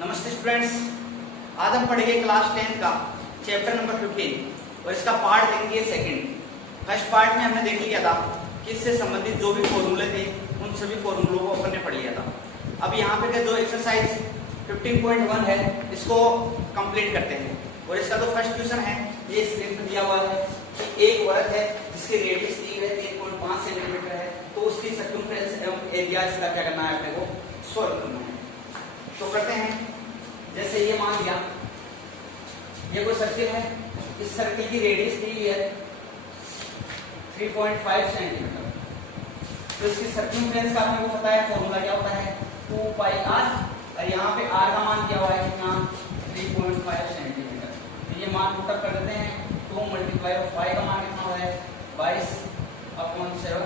नमस्ते स्टूडेंट्स, आज हम पढ़ेंगे क्लास 10 का चैप्टर नंबर 15 और इसका पार्ट देखेंगे सेकंड। फर्स्ट पार्ट में हमने देख लिया था कि इससे संबंधित जो भी फॉर्मूले थे उन सभी फॉर्मूलों को अपन ने पढ़ लिया था। अब यहाँ पे जो एक्सरसाइज 15.1 है इसको कंप्लीट करते हैं और इसका जो फर्स्ट क्वेश्चन है ये स्क्रीन पर दिया हुआ है कि एक वृत्त है जिसकी रेडियस दी है 3.5 सेंटीमीटर है, तो उसकी सर्कमफ्रेंस एवं एरिया इसका क्या करना है, अपने को सॉल्व करना है। तो करते हैं। जैसे ये मान लिया ये कोई सर्किल है, इस सर्किल की रेडियस दी हुई है 3.5 सेंटीमीटर, तो इसकी सर्कमफ्रेंस का अपने को पता है, फॉर्मूला क्या होता है 2 पाई r, और यहाँ पे r का मान दिया हुआ है कितना 3.5 सेंटीमीटर। तो ये मान पुटअप कर देते हैं, 2 मल्टीप्लाई ऑफ 5 का मान कितना हो है 22/7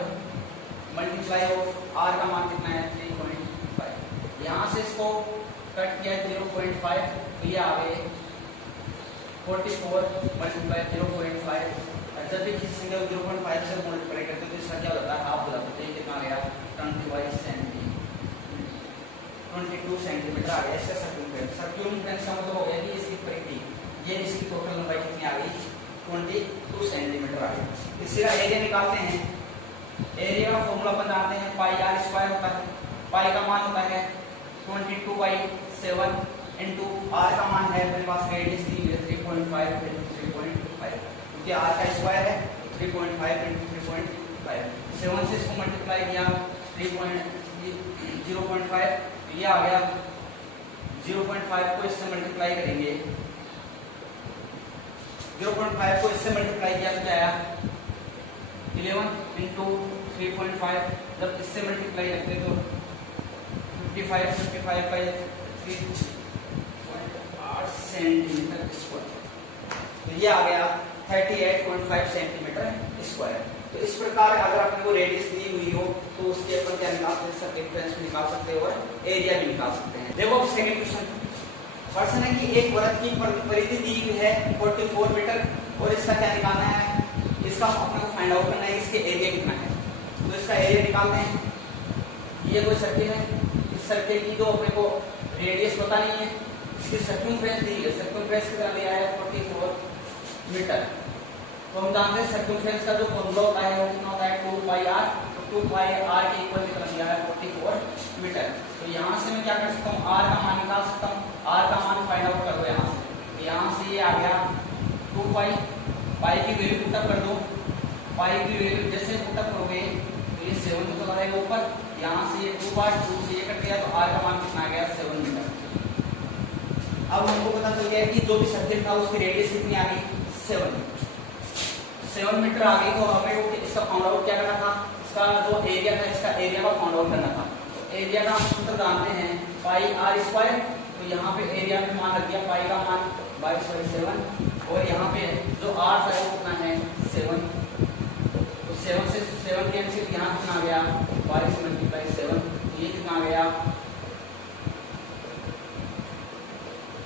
मल्टीप्लाई ऑफ r का मान कितना है 3.5। यहाँ से इसको कट किया 0.5, तो ये आ गए 44 मल्टीप्लाई 0.5, और जब भी किसी संख्या को 0.5 से मल्टीप्लाई करते हैं तो इसका क्या हो जाता है, हाफ हो जाता है। ये कितना आ गया 22 सेंटीमीटर आ गया इसका सर्कमफ्रेंस। सर्कमफ्रेंस का मतलब हो गया कि इसकी परिधि, ये इसकी टोटल लंबाई कितनी आ गई 22 सेंटीमीटर आ गई। इसका एरिया निकालते हैं। एरिया का फॉर्मूला अपन जानते हैं, पाई r स्क्वायर होता है, पाई का मान होता है 22/7 इंटू r का मान है अपने पास रेडियस दी हुई है 3.5 इंटू 3.5, क्योंकि r का स्क्वायर है 3.5 इंटू 3.5। 7 से इसको मल्टीप्लाई किया 0.5, ये आ गया 0.5 को इससे मल्टीप्लाई करेंगे, 0.5 को इससे मल्टीप्लाई किया तो क्या आया 11 इंटू 3.5, जब इससे मल्टीप्लाई करते तो 55 बाई 3.8 सेंटीमीटर स्क्वायर, तो ये आ गया 38.5 सेंटीमीटर स्क्वायर। तो इस प्रकार अगर अपने को रेडियस दी हुई हो तो उसके अपन क्या निकाल सकते हैं, डिफरेंस भी निकाल सकते हैं और एरिया भी निकाल सकते हैं। देखो सेकंड क्वेश्चन, क्वेश्चन है कि एक वृत्त की परिधि दी हुई है 44 मीटर और इसका क्या निकालना है, इसका अपने को फाइंड आउट करना है इसके एरिया कितना है। तो इसका एरिया निकालते हैं। ये कोई सर्किल है, इस सर्किल की तो अपने को रेडियस पता नहीं है, इसकी सर्कमफ्रेंस दी है, सर्कमफ्रेंस कितना दिया है 44 मीटर। तो हम जानते हैं सर्कमफ्रेंस का जो फॉर्मूला होता है वो कितना होता है 2 पाई r, तो 2 पाई r के इक्वल कितना दिया है 44 मीटर। तो यहाँ से मैं क्या कर सकता हूँ, r का मान निकाल सकता हूँ, r का मान फाइंड आउट कर दो यहाँ से। तो यहाँ से ये आ गया 2 पाई, पाई की वैल्यू पुटअप कर दो, पाई की वैल्यू जैसे पुटअप करोगे तो ये 7 तो चला जाएगा ऊपर, यहाँ से ये 2/2 से ये कट गया तो r का मान कितना आ गया 7 मीटर। अब हमको पता चल गया कि जो भी सर्किल था उसकी रेडियस कितनी आ गई 7 मीटर आ गई। तो हमें को इसका फाउंड आउट क्या करना था, इसका जो एरिया था इसका एरिया का फाउंड आउट करना था। तो एरिया का हम सूत्र जानते हैं पाई r स्क्वायर, तो यहाँ पे एरिया में मान रख दिया पाई का मान 22/7 और यहाँ पे जो r है वो कितना है 7, तो 7 से 7 कैंसिल, यहाँ कितना आ गया 22 मल्टीप्लाई 7, ये कितना आ गया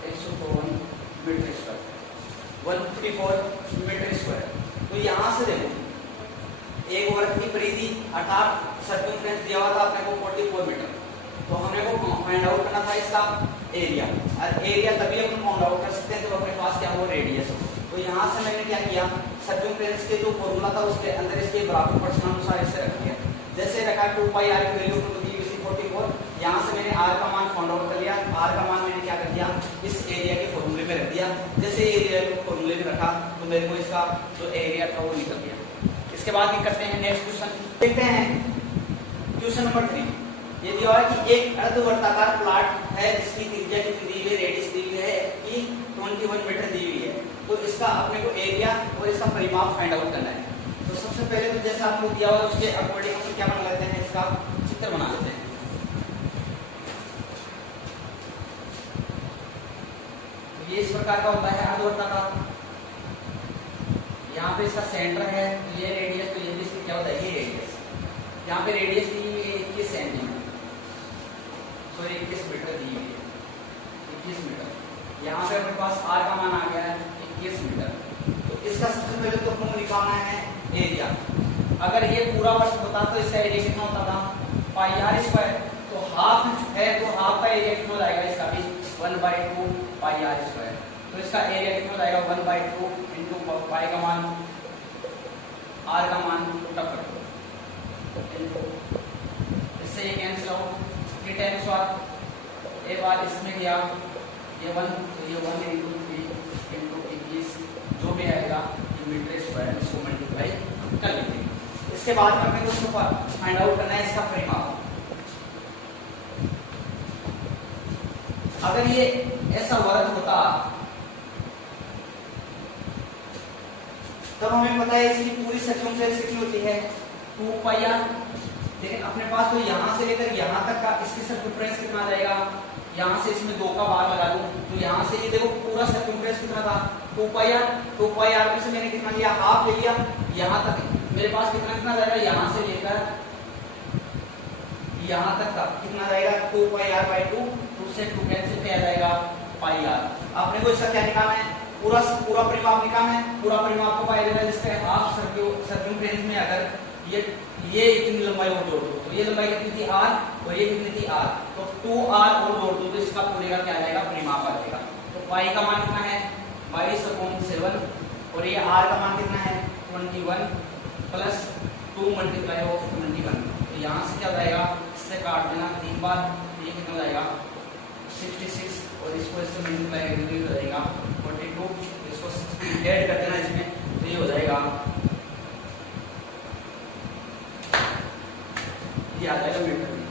154 मीटर स्क्वायर, 154 मीटर स्क्वायर। तो यहाँ से देखो एक वृत्त की परिधि अर्थात सर्कमफ्रेंस दिया हुआ था अपने को 44 मीटर, तो हमने को फाइंड आउट करना था इसका एरिया, और एरिया तभी हम फाइंड आउट कर सकते हैं जब अपने पास क्या हो रेडियस हो। तो यहाँ से मैंने क्या किया, सर्कमफ्रेंस के जो फॉर्मूला था उसके अंदर इसके बराबर प्रश्नानुसार इसे रख दिया। जैसे रखा 2 पाई r की वैल्यू दी हुई थी 44, यहाँ से मैंने r का मान फाइंड आउट कर लिया, r का मान मैंने क्या कर दिया इस एरिया के फॉर्मूले में रख दिया। जैसे एरिया को फॉर्मूले में रखा तो मेरे को इसका जो एरिया था वो निकल गया। इसके बाद करते हैं नेक्स्ट क्वेश्चन, देखते हैं क्वेश्चन नंबर 3। ये दिया है कि एक अर्धवर्ताकार प्लॉट है जिसकी त्रिज्या कितनी दी हुई है, रेडियस दी हुई है कि 21 मीटर दी हुई है, तो इसका अपने को एरिया और इसका परिमाप फाइंड आउट करना है। तो सबसे पहले तो जैसा आपको दिया हुआ है उसके अकॉर्डिंग हम क्या बना लेते हैं, इसका चित्र बना लेते हैं। ये इस प्रकार का होता है अर्धवर्ताकार, यहाँ पे इसका सेंटर है, तो ये रेडियस, तो ये भी क्या होता है ये रेडियस, यहाँ पे रेडियस दी हुई है 21 सेंटीमीटर, सॉरी 21 मीटर दी हुई है 21 मीटर। यहाँ पे अपने पास r का मान आ गया है 21 मीटर। तो इसका सबसे पहले तो आपको निकालना है एरिया। अगर ये पूरा वर्ष होता तो इसका एरिया कितना होता था पाई r स्क्वायर, तो हाफ है तो हाफ का एरिया कितना हो जाएगा इसका भी 1/2 पाई आर स्क्वायर। तो इसका एरिया कितना हो जाएगा 1/2 इंटू पाई का मान आर का मान पुट अप कर दो, इससे ये कैंसिल आउट, 3 टाइम्स बाद ए बार इसमें गया ये 1 इंटू 3 इंटू 21 जो भी आएगा ये मीटर स्क्वायर, इसको मल्टीप्लाई कर लेंगे। इसके बाद में हमें उसको फाइंड आउट करना है इसका परिमाप। अगर ये ऐसा वर्ग होता तब हमें पता है इसकी पूरी सर्कमफ्रेंस कितनी होती है 2 पाई आर, लेकिन अपने पास तो यहाँ से लेकर यहाँ तक का इसकी सर्कमफ्रेंस कितना आ जाएगा, यहाँ से इसमें 2 का बार लगा दूं तो यहाँ से ये देखो पूरा सर्कमफ्रेंस कितना था 2 पाई आर। 2 पाई आर में से मैंने कितना लिया, हाफ ले लिया, यहाँ तक मेरे पास कितना जाएगा, यहाँ से लेकर यहाँ तक का कितना जाएगा 2 पाई आर बाई 2, 2 से 2 कैंसिल किया जाएगा पाई आर। आपने को इसका क्या निकालना है, पूरा परिमाप निकालना है। पूरा परिमाप को पाई जाएगा जिसके हाफ सर्कमफ्रेंस में अगर ये इतनी लंबाई और जोड़ दो तो ये लंबाई कितनी थी r और ये कितनी थी r, तो 2r और जोड़ दो तो इसका पूरे का क्या आएगा परिमाप आ जाएगा। तो पाई का मान कितना है 22/7 और ये r का मान कितना है 21 प्लस 2 मल्टीप्लाई ऑफ 21, तो यहाँ से क्या हो जाएगा, इससे काट देना 3 बार, ये कितना हो जाएगा 66 और इसको इससे मल्टीप्लाई करके हो जाएगा 42, इसको ऐड कर देना इसमें तो ये हो जाएगा, ये आ जाएगा मीटर में।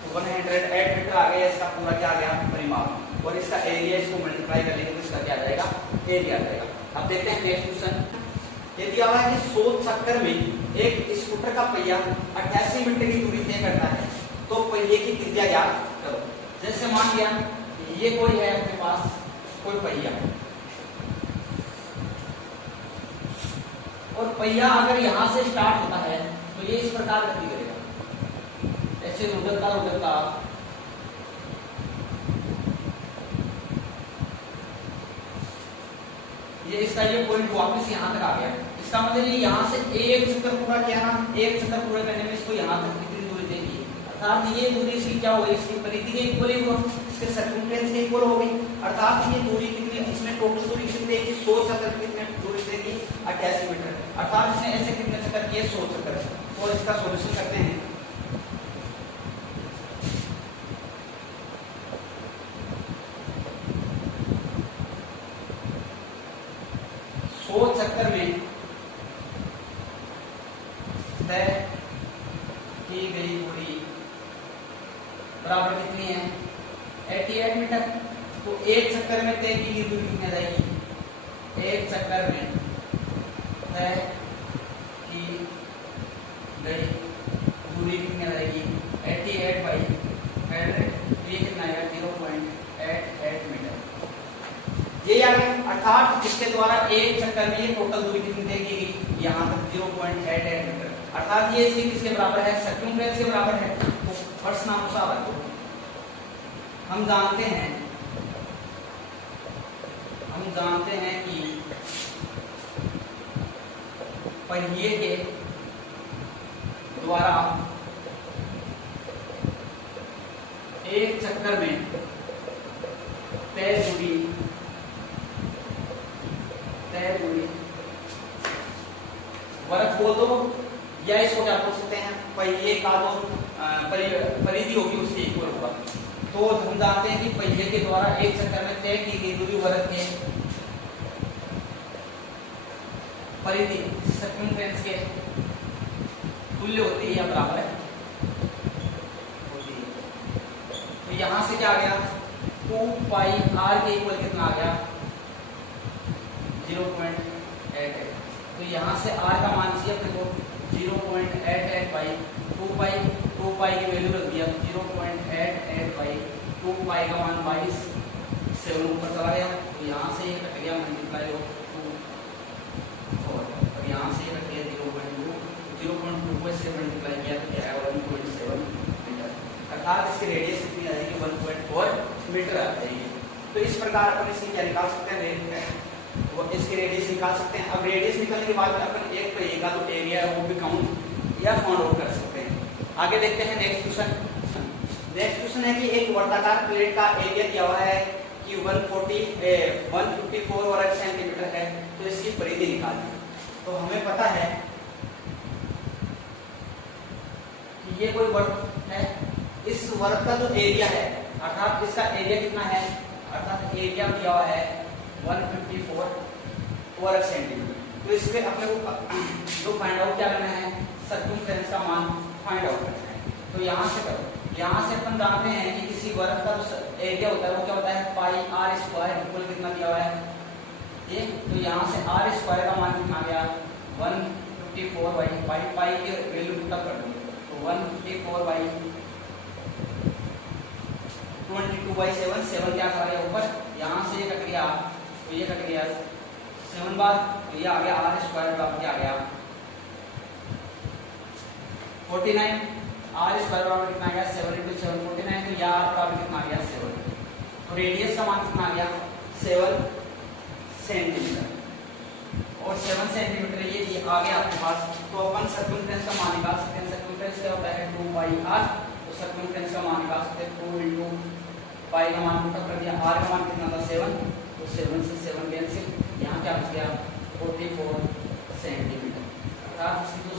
तो 108 मीटर आ गया इसका पूरा क्या आ गया परिमाप, और इसका एरिया इसको मल्टीप्लाई कर लेंगे तो इसका क्या आ जाएगा एरिया आ जाएगा। अब देखते हैं नेक्स्ट क्वेश्चन। ये दिया हुआ है कि 100 चक्कर में एक स्कूटर का पहिया 88 मीटर की दूरी तय करता है, तो पहिए की त्रिज्या ज्ञात करो। जैसे मान लिया ये कोई है अपने पास कोई पहिया, और पहिया अगर यहाँ से स्टार्ट होता है तो ये इस प्रकार गति करेगा, ऐसे उड़ता उड़ता ये इसका ये पॉइंट वापस यहाँ तक आ गया। इसका मतलब ये यहाँ से एक चक्कर पूरा किया ना, एक चक्कर पूरा करने में इसको यहाँ तक कितनी दूरी देगी, अर्थात ये दूरी इसकी क्या होगी, इसकी परिधि के इक्वल ही होगी, इसके सर्कमफ्रेंस के इक्वल होगी, अर्थात ये दूरी कितनी, इसमें टोटल दूरी कितनी देगी 100 चक्कर कितने दूरी देगी 88 मीटर, अर्थात इसने ऐसे कितने चक्कर किए 100 चक्कर। तो इसका सॉल्यूशन करते हैं। चक्कर में तय की गई दूरी बराबर कितनी है 88 मीटर। तो एक चक्कर में तय की गई दूरी कितनी आ जाएगी, एक चक्कर में तय की गई दूरी कितनी आ जाएगी 88/100, ये कितना आएगा 0.88 मीटर। ये आ गया, अर्थात इसके द्वारा एक चक्कर में ये टोटल दूरी कितनी तय की गई यहाँ तक 0.88 मीटर, अर्थात ये इसके किसके बराबर है, सर्कमफ्रेंस के बराबर है। तो फर्स्ट नाम अनुसार हम जानते हैं कि पहिए के द्वारा एक चक्कर में तय दूरी वर्ग बोल दो, या इसको क्या बोल सकते हैं पहिए का जो परिधि होगी उसके इक्वल होगा। तो हम जानते हैं कि पहिए के द्वारा एक चक्कर में तय की गई दूरी वर्ग के परिधि सर्कमफ्रेंस के तुल्य होती है या बराबर है होती है। तो यहाँ से क्या आ गया 2 पाई r के इक्वल कितना आ गया 0.88। तो यहाँ से r का मान चाहिए अपने को 0.88/2 पाई की वैल्यू रख दिया 0.88/2 पाई का मान 22/7 ऊपर चला गया। तो यहाँ से ये कट गया मल्टीप्लाई ऑफ 2 और यहाँ से ये कट गया 0.2 से मल्टीप्लाई किया तो क्या आएगा 1.7 मीटर, अर्थात इसकी रेडियस कितनी आ जाएगी 1.4 मीटर आ जाएगी। तो इस प्रकार अपन इसकी क्या निकाल सकते हैं, वो इसकी रेडियस निकाल सकते हैं। अब रेडियस निकालने के बाद अपन एक पहिए का जो एरिया है वो भी काउंट या फाउंड आउट कर सकते हैं। आगे देखते हैं नेक्स्ट क्वेश्चन। नेक्स्ट क्वेश्चन है कि एक वर्गाकार प्लेट का एरिया दिया हुआ है कि 154 वर्ग सेंटीमीटर है, तो इसकी परिधि निकालनी। तो हमें पता है कि ये कोई वर्ग है, इस वर्ग का जो एरिया है अर्थात इसका एरिया कितना है, अर्थात एरिया दिया हुआ है 154 वर्ग सेंटीमीटर। तो इसमें अपने को जो फाइंड आउट क्या करना है, सर्कमफ्रेंस का मान फाइंड आउट करना है। तो यहाँ से करो, यहाँ से अपन जानते हैं कि किसी वर्ग का जो एरिया होता है वो क्या होता है, पाई आर स्क्वायर इक्वल कितना दिया हुआ है ये। तो यहाँ से आर स्क्वायर का मान कितना आ गया 154 बाई पाई के वैल्यू पुटअप कर देंगे, तो 154/22/7, 7 क्या आ गया ऊपर, यहाँ से ये कट गया, तो ये कट गया 7 बार, तो ये आ गया आर स्क्वायर बराबर क्या आ गया 49। आर स्क्वायर बराबर कितना आ गया 7 × 7 49, तो यह आर बराबर कितना आ गया 7। तो रेडियस का मान कितना आ गया 7 सेंटीमीटर, और 7 सेंटीमीटर ये आ गया आपके पास। तो अपन सर्कमफ्रेंस का मान निकाल सकते हैं। सर्कमफ्रेंस क्या होता है 2πr, तो सर्कमफ्रेंस का मान निकाल सकते हैं 2 × पाई का मान पुटअप कर दिया, आर का मान कितना था 7, तो 7 से 7 कैंसिल, यहाँ क्या बच गया 44 सेंटीमीटर, अर्थात इसकी जो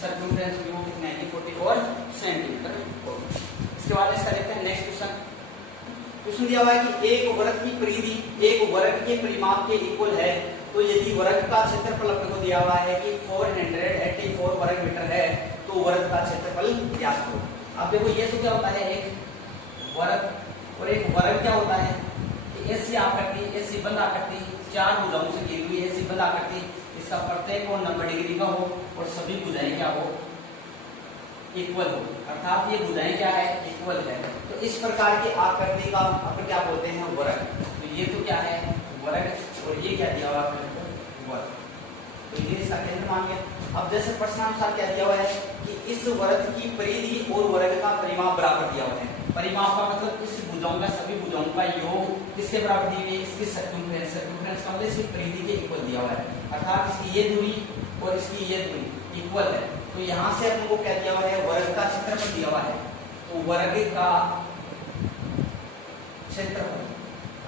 सर्कमफ्रेंस की वो कितना है 44 सेंटीमीटर। इसके बाद इसका देखते हैं नेक्स्ट क्वेश्चन। क्वेश्चन दिया हुआ है कि एक वर्ग की परिधि एक वर्ग के परिमाप के इक्वल है, तो यदि वर्ग का क्षेत्रफल अपने को दिया हुआ है कि 484 वर्ग मीटर है, तो वर्ग का क्षेत्रफल ज्ञात करो। अब देखो ये तो क्या होता है एक वर्ग, और एक वर्ग क्या होता है कि ऐसी आकृति, ऐसी बंद आकृति, चार भुजाओं से घिरी हुई ऐसी बंद आकृति, इसका प्रत्येक कोण 90 डिग्री का हो और सभी भुजाएं क्या हो इक्वल हो, अर्थात ये भुजाएं क्या है इक्वल है। तो इस प्रकार की आकृति का अपन क्या बोलते हैं वर्ग। तो ये तो क्या है वर्ग, और ये क्या दिया हुआ है वर्ग, तो ये इसका केंद्र मान गया। अब जैसे प्रश्नानुसार क्या दिया हुआ है कि इस वर्ग की परिधि और वर्ग का परिमाप बराबर दिया हुआ है। परिमाप का मतलब इस भुजाओं का सभी भुजाओं का योग किसके बराबर दी गई, इसकी सर्कमफ्रेंस, सर्कमफ्रेंस का मतलब इसकी परिधि के इक्वल दिया हुआ है, अर्थात इसकी ये दूरी और इसकी ये दूरी इक्वल है। तो यहाँ से अपन को क्या दिया हुआ है वर्ग का क्षेत्रफल दिया हुआ है, तो वर्ग का क्षेत्रफल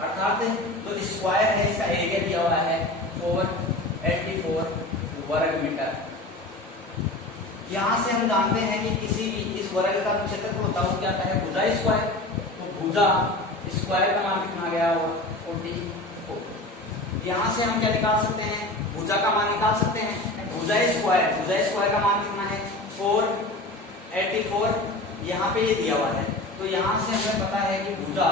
अर्थात तो स्क्वायर है, इसका एरिया दिया हुआ है 484 वर्ग मीटर। यहाँ से हम जानते हैं कि किसी भी इस वर्ग का क्षेत्रफल होता है वो क्या है भुजा स्क्वायर, तो भुजा स्क्वायर का मान कितना आ गया 44। यहाँ से हम क्या निकाल सकते हैं भुजा का मान निकाल सकते हैं, भुजा स्क्वायर का मान कितना है 484, यहाँ पे ये दिया हुआ है। तो यहाँ से हमें पता है कि भुजा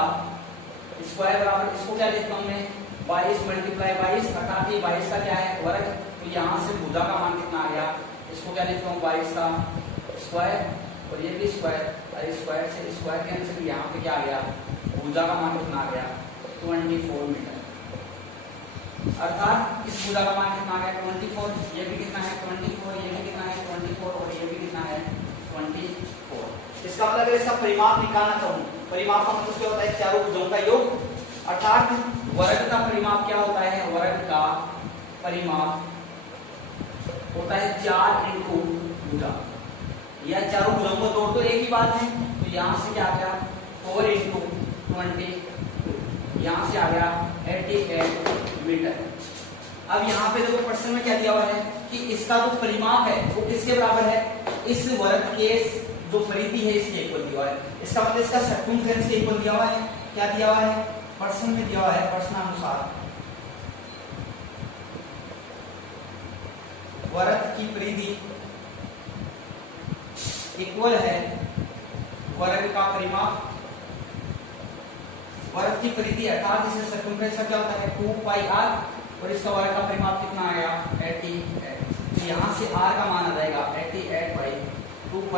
स्क्वायर बराबर, इसको क्या लिखता हूँ मैं 22 × 22, अर्थात ये 22 का क्या है वर्ग। तो यहाँ से भुजा का मान कितना आ गया, इसको क्या लिखता हूँ 22 का स्क्वायर, और ये भी स्क्वायर, स्क्वायर से स्क्वायर कैंसिल, यहाँ पे क्या आ गया भुजा का मान कितना आ गया 24 मीटर, अर्थात इस भुजा का मान कितना आ गया 24, ये भी कितना है 24, ये भी कितना है 24, और ये भी कितना है 24। इसका मतलब अगर इसका परिमाप निकालना चाहूँ, परिमाप का मतलब क्या होता है चारों भुजाओं का योग, अर्थात वर्ग का परिमाप क्या होता है, वर्ग का परिमाप होता है 4 × भुजा, या चारों भुजाओं को जोड़ तो एक ही बात है। तो यहाँ से क्या आ गया 4 × 22, यहाँ से आ गया 88 मीटर। अब यहाँ पे देखो प्रश्न में क्या दिया हुआ है कि इसका जो परिमाप है वो किसके बराबर है, इस वर्ग के जो परिधि है इसके इक्वल दिया हुआ है। इसका मतलब इसका सर्कमफ्रेंस के इक्वल दिया हुआ है। क्या दिया हुआ है प्रश्न में दिया हुआ है, प्रश्नानुसार वर्ग की परिधि इक्वल है वर्ग का परिमाप, वर्ग की परिधि अर्थात इसे सर्कमफ्रेंस का क्या होता है 2πr, और इसका वर्ग का परिमाप कितना आएगा 88। तो यहाँ से r का मान आ जाएगा 88/2π,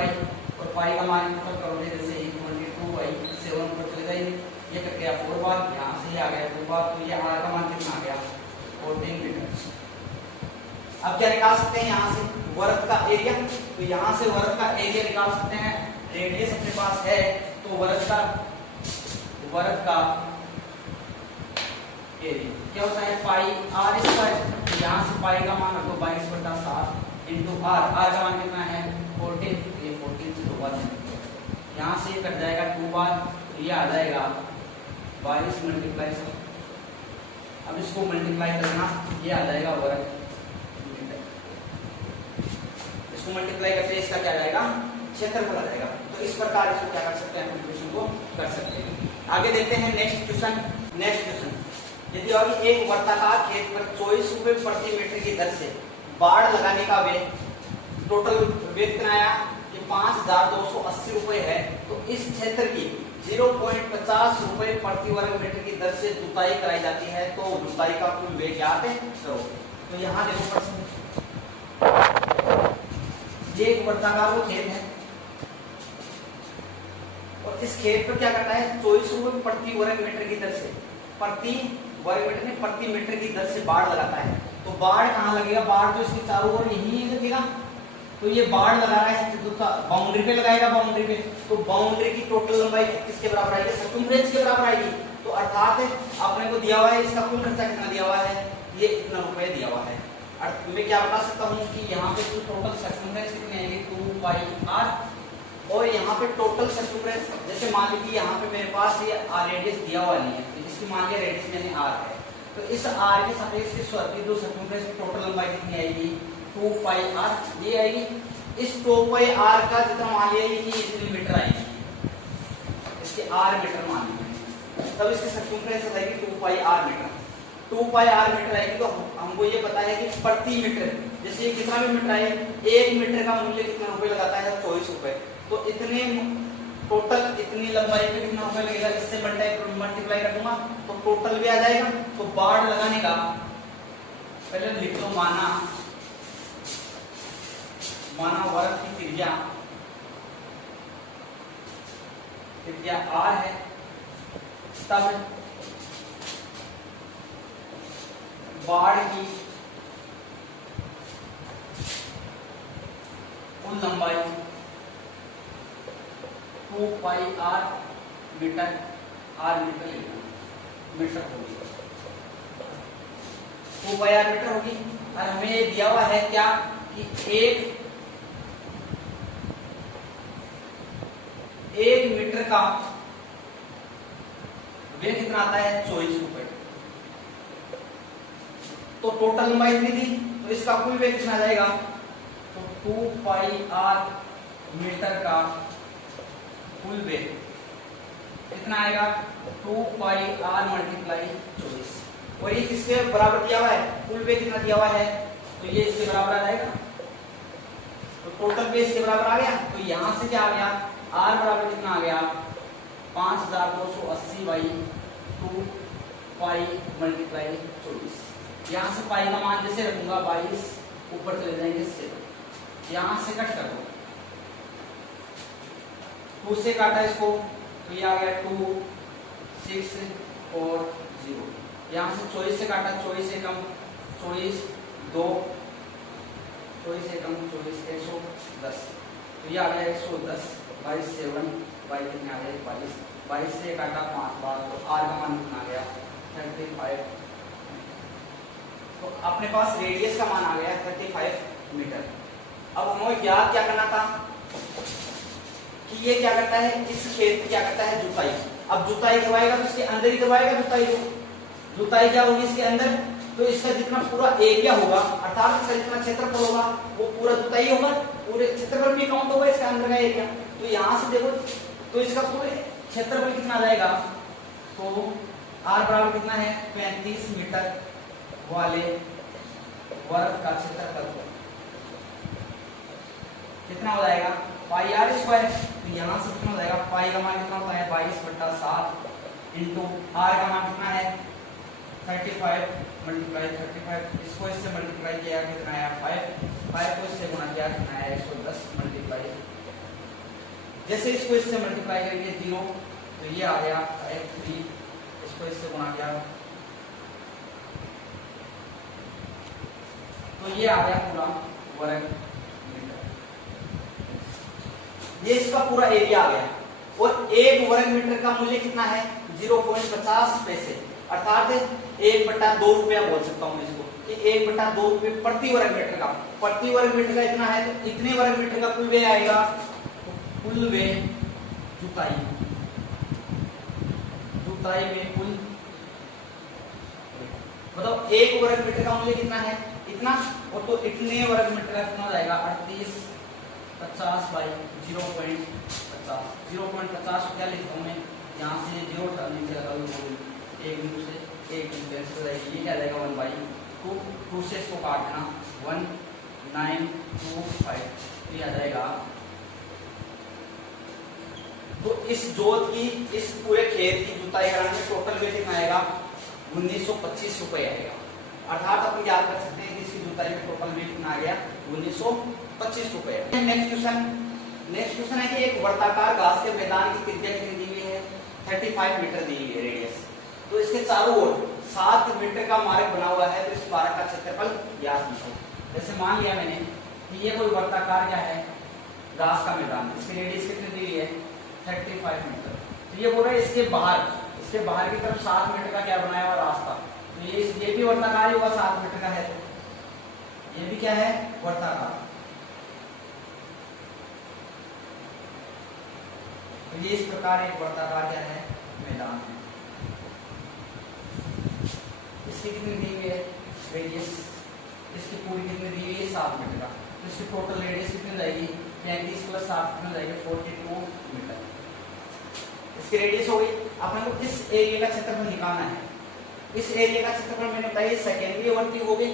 और पाई का मान करोगे जैसे 22/7 पर चले जाएंगे, ये कट गया 4 बार, यहाँ से ये आ गया 2 बार, तो ये r का मान कितना आ गया 14 मीटर। अब क्या निकाल सकते हैं यहाँ से वर्ग का एरिया, तो यहाँ से वर्ग का एरिया निकाल सकते हैं। रेडियस अपने पास है तो वर्ग का एरिया क्या होता है पाई आर स्क्वायर, यहाँ से पाई का मान रखो 22/7 × r, r का मान कितना है 14, ये 14 से 2 बार यहाँ से ये कट जाएगा 2 बार, तो ये आ जाएगा 22 मल्टीप्लाई, अब इसको मल्टीप्लाई करना, ये आ जाएगा वर्ग मीटर। इसको मल्टीप्लाई करते इसका क्या आ जाएगा, क्षेत्रफल आ जाएगा। तो इस प्रकार इसको क्या कर सकते हैं, क्वेश्चन को कर सकते हैं। आगे देखते हैं नेक्स्ट क्वेश्चन। नेक्स्ट क्वेश्चन, यदि अभी एक वर्ताकार खेत पर 24 रुपए प्रति मीटर की दर से बाढ़ लगाने का व्यय, टोटल व्यय कितना आया कि 5280 रुपए है, तो इस क्षेत्र की 0.50 रुपए प्रति वर्ग मीटर की दर से जुताई कराई जाती है, तो जुताई का कुल व्यय क्या है करो। तो यहाँ देखो प्रश्न, ये एक वर्ताकार वो खेत है और इस खेत पर क्या करता है 24 रुपए प्रति वर्ग मीटर की दर से, प्रति वर्ग मीटर में प्रति मीटर की दर से बाढ़ लगाता है। तो बाढ़ कहाँ लगेगा, बाढ़ तो इसके चारों ओर यही लगेगा, तो ये बाढ़ लगा रहा है तो बाउंड्री पे लगाएगा, बाउंड्री पे, तो बाउंड्री की टोटल लंबाई किसके बराबर आएगी, सर्कमफ्रेंस के बराबर आएगी। तो अर्थात अपने को दिया हुआ है इसका कुल खर्चा कितना दिया हुआ है, ये इतना रुपए दिया हुआ है। और मैं क्या बता सकता हूँ कि यहाँ पे जो टोटल सर्कमफ्रेंस कितनी आएगी 2 पाई r, और यहाँ पे टोटल सर्कमफ्रेंस, जैसे मान लीजिए यहाँ पे मेरे पास ये रेडियस दिया हुआ नहीं है, इसकी मान लिया रेडियस मैंने r है, तो इस r के सापेक्ष की जो सर्कमफ्रेंस की टोटल लंबाई कितनी आएगी 2 पाई r, ये आएगी। इस 2 पाई r का जितना मान लिया ये इतनी मीटर आएगी, इसके r मीटर मान लिया, तब इसकी सर्कमफ्रेंस आएगी 2 पाई r मीटर। 2 पाई r मीटर आएगी, तो हमको ये पता है कि प्रति मीटर, जैसे ये कितना भी मीटर आए, 1 मीटर का मूल्य कितना रुपए लगाता है 24 रुपए, तो इतने टोटल इतनी लंबाई पे कितना रुपए लगेगा, इससे मल्टीप्लाई कर दूंगा तो टोटल भी आ जाएगा। तो बाढ़ लगाने का पहले लिख लो, माना वर्ग की त्रिज्या r है, तब बाढ़ की कुल लंबाई 2 पाई r मीटर, मीटर होगी, 2 पाई r मीटर होगी। और हमें ये दिया हुआ है क्या कि एक मीटर का व्यय कितना आता है 24 रुपए, तो टोटल लंबाई इतनी थी, तो इसका कुल व्यय कितना आ जाएगा, तो 2 पाई r मीटर का कुल व्यय कितना आएगा 2 पाई r मल्टीप्लाई 24, और ये किसके बराबर दिया हुआ है, कुल व्यय कितना दिया हुआ है, तो ये इसके बराबर आ जाएगा, तो टोटल व्यय इसके बराबर आ गया। तो यहां से क्या आ गया, r बराबर कितना आ गया 5280 बाई 2 पाई मल्टीप्लाई 24। यहाँ से पाई का मान जैसे रखूंगा 22, ऊपर चले जाएंगे इससे, यहाँ से कट कर दो, 2 से काटा इसको, तो ये आ गया 2 6 और 0। यहाँ से 24 से काटा, 24 एकम 24 2, 24 एकम 24 110, तो ये आ गया 110, 22 से 1 22 कितने आ गया 22, 22 से काटा 5 बार, तो r का मान कितना आ गया 35। तो अपने पास रेडियस का मान आ गया 35 मीटर। अब हमें याद क्या करना था कि ये क्या करता है, इस खेत में क्या करता है जुताई। अब जुताई करवाएगा तो इसके अंदर ही करवाएगा जुताई, जुताई क्या होगी इसके अंदर, तो इसका जितना पूरा एरिया होगा अर्थात इसका जितना क्षेत्रफल होगा वो पूरा जुताई होगा, पूरे क्षेत्रफल में काउंट होगा इसके अंदर का एरिया। तो यहाँ से देखो तो इसका पूरे क्षेत्रफल कितना आ जाएगा, तो r बराबर कितना है 35 मीटर वाले वर्ग का क्षेत्रफल कितना हो जाएगा पाई r स्क्वायर। तो यहाँ से कितना हो जाएगा, पाई का मान कितना होता है 22/7 इंटू r का मान कितना है 35 मल्टीप्लाई 35, इसको इससे मल्टीप्लाई किया कितना आया 5 को इससे गुणा किया कितना आया 110 मल्टीप्लाई, जैसे इसको इससे मल्टीप्लाई करेंगे 0, तो ये आ गया 3, इसको इससे गुणा किया तो ये आ गया पूरा वर्ग मीटर, ये इसका पूरा एरिया आ गया। और 1 वर्ग मीटर का मूल्य कितना है 0.50 पैसे, अर्थात 1/2 रुपया बोल सकता हूं इसको कि 1/2 रुपये प्रति वर्ग मीटर का। प्रति वर्ग मीटर का इतना है तो इतने वर्ग मीटर का कुल व्यय आएगा, कुल व्यय जुताई में कुल मतलब 1 वर्ग मीटर का मूल्य कितना है, इतना, और तो इतने वर्ग मीटर का कितना जाएगा 3850 बाई 0.50 0.50 क्या लिखता हूँ मैं यहाँ से 0 नीचे लगा एक बिंदु से एक बिंदु कैंसिल हो जाएगी, ये क्या जाएगा 1/2 2 से इसको काटना 1925 ये आ जाएगा। तो इस जोत की इस पूरे खेत की जुताई कराने में टोटल में कितना आएगा 1925 रुपए आएगा। अर्थात अपन याद कर सकते हैं कि इसकी जुताई में टोटल में कितना आ गया 1925 रुपए। नेक्स्ट क्वेश्चन है कि एक वर्ताकार घास के मैदान की त्रिज्या कितनी दी हुई है 35 मीटर दी हुई है रेडियस। तो इसके चारों ओर 7 मीटर का मार्ग बना हुआ है, तो इस मार्ग का क्षेत्रफल ज्ञात कीजिए। जैसे मान लिया मैंने कि ये कोई वर्ताकार क्या है घास का मैदान, इसकी रेडियस कितनी दी हुई है 35 मीटर। तो ये बोल रहा है इसके बाहर की तरफ 7 मीटर का क्या बनाया हुआ रास्ता, तो ये भी वर्ताकार ही होगा 7 मीटर का है, तो ये भी क्या है वर्ताकार। तो ये इस प्रकार एक वर्ताकार क्या है मैदान है। इसकी कितनी दी हुई है रेडियस, इसकी पूरी कितनी दी हुई है 7 मीटर का, तो इसकी टोटल रेडियस कितनी जाएगी 35 + 7 कितनी जाएगी 42 मीटर। इसकी रेडियस हो गई। अपन को इस एरिया का क्षेत्रफल निकालना है। इस एरिया का क्षेत्रफल मैंने बताया सेकेंडरी वर्ग की हो गई,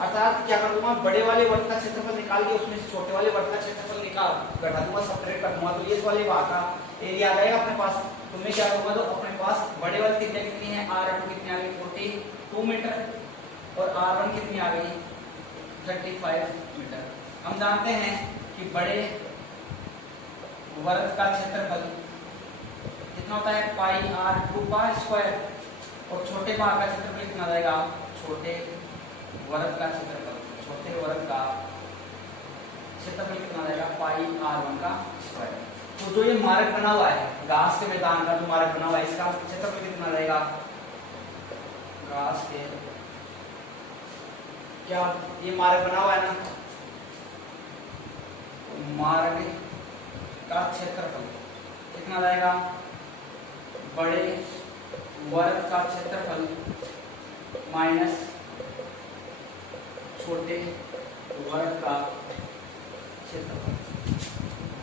अर्थात क्या कर दूंगा बड़े वाले वर्ग का क्षेत्रफल निकाल के उसमें से छोटे वाले वर्ग का क्षेत्रफल निकाल घटा दूंगा सब्ट्रैक्ट कर दूंगा, तो ये इस वाले भाग का एरिया आ जाएगा अपने पास। तो मैं क्या करूंगा तो अपने पास बड़े वाले त्रिज्या कितनी है r2 कितनी आ गई 42 मीटर और r1 कितनी आ गई 35 मीटर। हम जानते हैं कि बड़े वर्ग का क्षेत्रफल कितना होता है πr2 का स्क्वायर और छोटे भाग का क्षेत्रफल कितना जाएगा छोटे वर्ग का क्षेत्रफल कितना जाएगा πr1 का स्क्वायर। तो जो ये मार्ग बना हुआ है घास के मैदान का जो मार्ग बना हुआ है इसका क्षेत्रफल कितना जाएगा घास के क्या ये मार्ग बना हुआ है ना, मार्ग का क्षेत्रफल कितना जाएगा बड़े वर्ग का क्षेत्रफल माइनस छोटे वर्ग का क्षेत्रफल।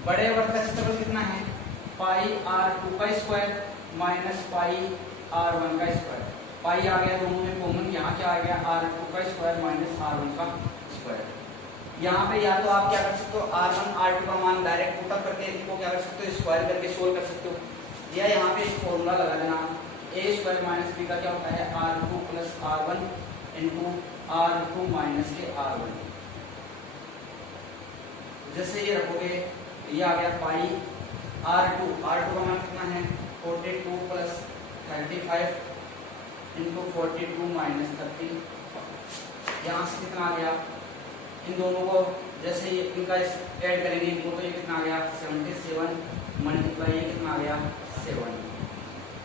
बड़े वर्ग का क्षेत्रफल कितना है πr2 का स्क्वायर माइनस πr1 का स्क्वायर। पाई आ गया दोनों में कॉमन, यहाँ क्या आ गया r2 का स्क्वायर माइनस r1 का स्क्वायर। यहाँ पे या तो आप क्या कर सकते हो r1 r2 का मान डायरेक्ट पुट अप करके इनको क्या कर सकते हो स्क्वायर करके सोल्व कर सकते हो, या यहाँ पे एक फॉर्मूला लगा देना a स्क्वायर माइनस b का क्या होता है r2 + r1 into r2 minus के r1। जैसे ये रखोगे ये आ गया पाई r2 का मान कितना है 42 + 35 इंटू 42 माइनस 30। यहाँ से कितना आ गया इन दोनों को जैसे ये इनका ऐड करेंगे इनको तो ये कितना आ गया 77 मल्टीप्लाई ये कितना आ गया 7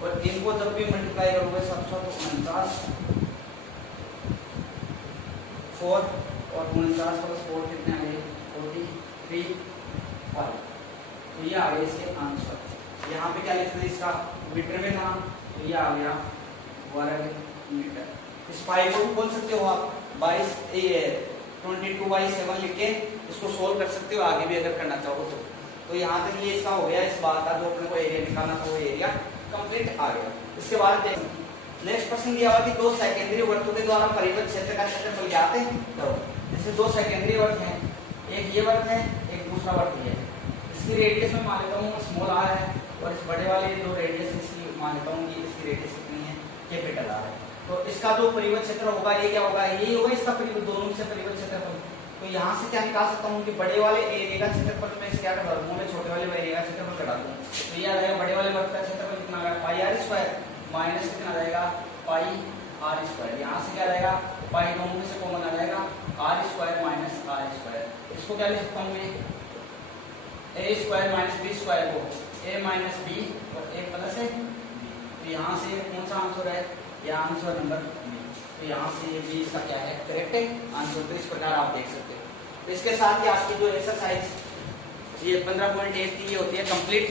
और इनको जब भी मल्टीप्लाई करोगे 749 4 और 49 + 4 कितने आ गए 43 5। तो ये आ गया इसके आंसर। यहाँ पे क्या लिखते थे इसका मीटर में था तो ये आ गया वर्ग मीटर। इस पाई को बोल सकते हो आप 22/7 लिख के इसको सोल्व कर सकते हो आगे भी अगर करना चाहो तो यहाँ तक ये इसका हो गया इस बात का जो अपने को एरिया निकालना था वो एरिया कंप्लीट आ गया। इसके बाद नेक्स्ट प्रश्न दिया हुआ कि दो सेकेंडरी वर्तों के द्वारा परिबद्ध क्षेत्र का क्षेत्रफल ज्ञात है। जैसे दो सेकेंडरी वर्त हैं, एक ये वर्त है एक दूसरा वर्त ये है। इसकी रेडियस में मान लेता हूँ स्मॉल r है और इस बड़े वाले जो रेडियस इसकी मान लेता हूँ कि इसकी रेडियस कितनी है कैपिटल r है। तो इसका जो परिबद्ध क्षेत्र होगा ये क्या होगा यही होगा इसका परिबद्ध दोनों से परिबद्ध क्षेत्रफल। तो यहाँ से क्या निकाल सकता हूँ कि बड़े वाले एरिया का क्षेत्रफल में क्या कर दूँ मैं छोटे वाले एरिया का क्षेत्रफल घटा दूँ। तो ये आ जाएगा बड़े वाले वर्ग का क्षेत्रफल कितना आ गया πr² माइनस कितना आ जाएगा πr²। यहाँ से क्या आएगा पाई दोनों में से कॉमन आ जाएगा r² माइनस r²। इसको क्या लिख सकता हूँ मैं a² माइनस b² को a माइनस b और a प्लस a। तो यहाँ से कौन सा आंसर है ये आंसर नंबर बी। तो यहाँ से ये बी इसका क्या है करेक्ट है आंसर। तो इस प्रकार आप देख सकते हो। तो इसके साथ ही आपकी जो एक्सरसाइज ये 15.8 की ये होती है कंप्लीट।